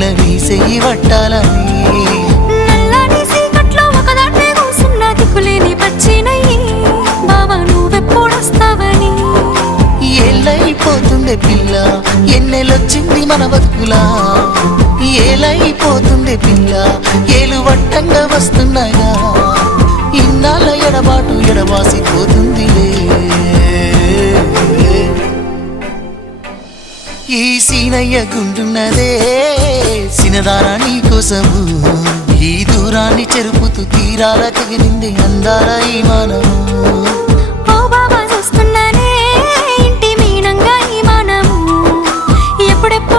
పిల్ల నీ చెయ్యి పట్టాలని నల్లని సీకట్లో ఒకదాన్నే కూసున్న దిక్కులేని పచ్చినయ్యి బావా నువ్వెప్పుడొస్తావని ఏళ్ళైపోతుండే పిల్ల ఎన్నెలొచ్చింది మన బతుకులా ఏలైపోతుండే పిల్ల ఏలు వట్టంగా వస్తున్నాయా ఇన్నాళ్ళ ఎడబాటు ఎడబాసిపోతుందిలే ఈ సీనయ్య గుండున్నదే సినదారా నీ కోసము ఈ దూరాన్ని చెరుపుతూ తీరాల తెగిరింది అందాల ఈ మానము ఓ బాబా చూస్తున్నానే ఇంటి మీనంగా ఈ మనము ఎప్పుడెప్పుడు